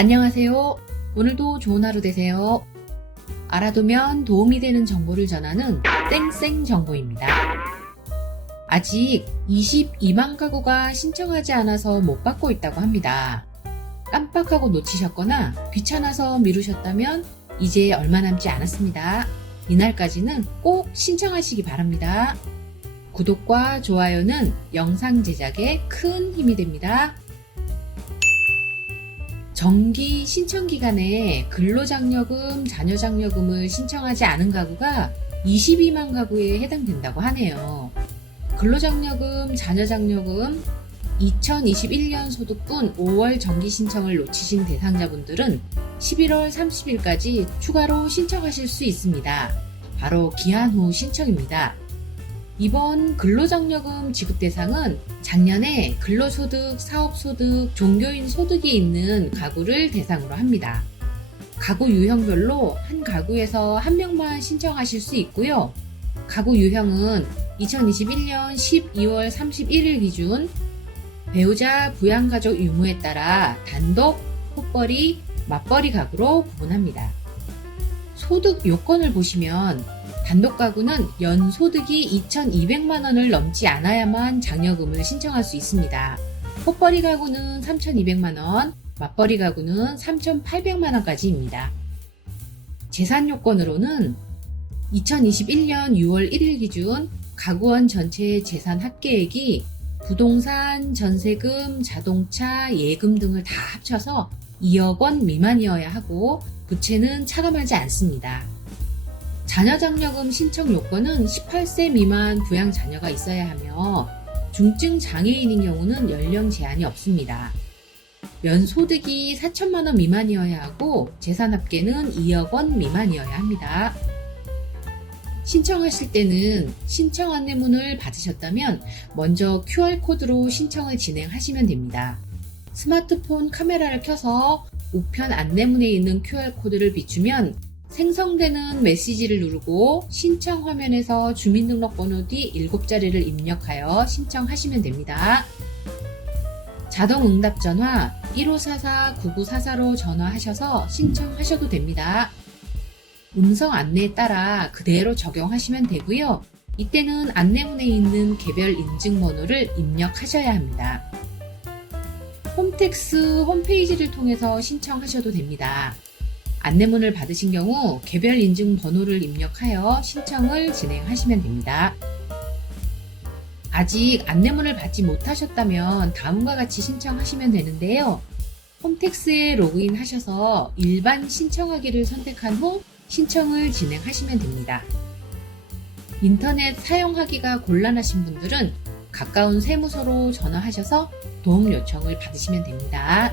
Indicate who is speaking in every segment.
Speaker 1: 안녕하세요. 오늘도 좋은 하루 되세요. 알아두면 도움이 되는 정보를 전하는 땡땡 정보입니다. 아직 22만 가구가 신청하지 않아서 못 받고 있다고 합니다. 깜빡하고 놓치셨거나 귀찮아서 미루셨다면 이제 얼마 남지 않았습니다. 이날까지는 꼭 신청하시기 바랍니다. 구독과 좋아요는 영상 제작에 큰 힘이 됩니다. 정기 신청 기간에 근로장려금, 자녀장려금을 신청하지 않은 가구가 22만 가구에 해당된다고 하네요. 근로장려금, 자녀장려금 2021년 소득분 5월 정기 신청을 놓치신 대상자분들은 11월 30일까지 추가로 신청하실 수 있습니다. 바로 기한 후 신청입니다. 이번 근로장려금 지급 대상은 작년에 근로소득, 사업소득, 종교인 소득이 있는 가구를 대상으로 합니다. 가구 유형별로 한 가구에서 한 명만 신청하실 수 있고요. 가구 유형은 2021년 12월 31일 기준 배우자 부양가족 유무에 따라 단독, 호벌이, 맞벌이 가구로 구분합니다. 소득 요건을 보시면 단독 가구는 연 소득이 2,200만 원을 넘지 않아야만 장려금을 신청할 수 있습니다. 호벌이 가구는 3,200만 원, 맞벌이 가구는 3,800만 원까지입니다. 재산 요건으로는 2021년 6월 1일 기준 가구원 전체 재산 합계액이 부동산, 전세금, 자동차, 예금 등을 다 합쳐서 2억 원 미만이어야 하고 부채는 차감하지 않습니다. 자녀장려금 신청 요건은 18세 미만 부양 자녀가 있어야 하며 중증 장애인인 경우는 연령 제한이 없습니다. 연 소득이 4천만 원 미만이어야 하고 재산 합계는 2억 원 미만이어야 합니다. 신청하실 때는 신청 안내문을 받으셨다면 먼저 QR코드로 신청을 진행하시면 됩니다. 스마트폰 카메라를 켜서 우편 안내문에 있는 QR코드를 비추면 생성되는 메시지를 누르고 신청 화면에서 주민등록번호 뒤 7자리를 입력하여 신청하시면 됩니다. 자동 응답 전화 1544-9944로 전화하셔서 신청하셔도 됩니다. 음성 안내에 따라 그대로 적용하시면 되고요. 이때는 안내문에 있는 개별 인증번호를 입력하셔야 합니다. 홈택스 홈페이지를 통해서 신청하셔도 됩니다. 안내문을 받으신 경우 개별 인증 번호를 입력하여 신청을 진행하시면 됩니다. 아직 안내문을 받지 못하셨다면 다음과 같이 신청하시면 되는데요. 홈택스에 로그인 하셔서 일반 신청하기를 선택한 후 신청을 진행하시면 됩니다. 인터넷 사용하기가 곤란하신 분들은 가까운 세무서로 전화하셔서 도움 요청을 받으시면 됩니다.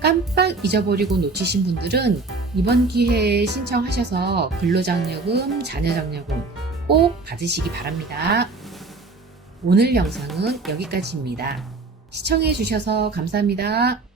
Speaker 1: 깜빡 잊어버리고 놓치신 분들은 이번 기회에 신청하셔서 근로장려금, 자녀장려금 꼭 받으시기 바랍니다. 오늘 영상은 여기까지입니다. 시청해주셔서 감사합니다.